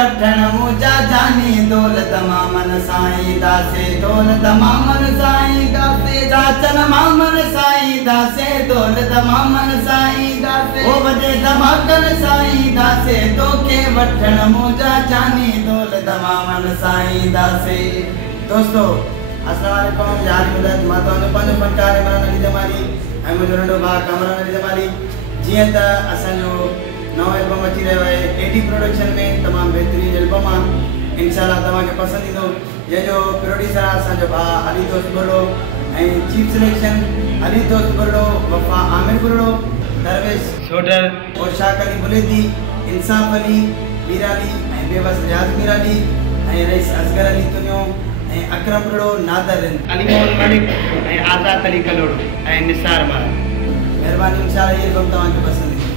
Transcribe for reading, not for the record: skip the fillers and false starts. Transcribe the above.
वठण मुझा जानी दौलत मामन साईं दासे दौलत मामन साईं दासे चाचन मामन साईं दासे दौलत मामन साईं दासे ओ बजे धमाकन साईं दासे तो के वठण मुझा जानी दौलत मामन साईं दासे। दोस्तों अस्सलाम वालेकुम यार मदद माता ने पंज फनकार इमरान अली जमाली ऐं मुंहिंजो नंढो भाउ कामरान अली जमाली। जीअं त असांजो नओं एल्बम अची रहियो आहे एडी प्रोडक्शन में तमामु बहितरीनु एल्बम आहे इंशाअल्लाह तव्हांखे पसंदि ईंदो जंहिंजो प्रोड्यूसर आहे असांजो भाउ अली दोस्त बुर्रो ऐं चीफ सिलेक्शन अली दोस्त बुर्रो वफ़ा आमिर बुर्रो दरवेश शोडर और शाक अली बुलेदी इंसाफ अली मीराली ऐं बेबस रियाज़ मीराली ऐं रईस असगर अली तुनियो ऐं अकरम बुर्रो नादर अली मोहन मलिक ऐं आज़ाद अली कलोड़ो ऐं निसार मार। महिरबानी इंशाअल्लाह ये एल्बम तव्हांखे पसंदि ईंदो।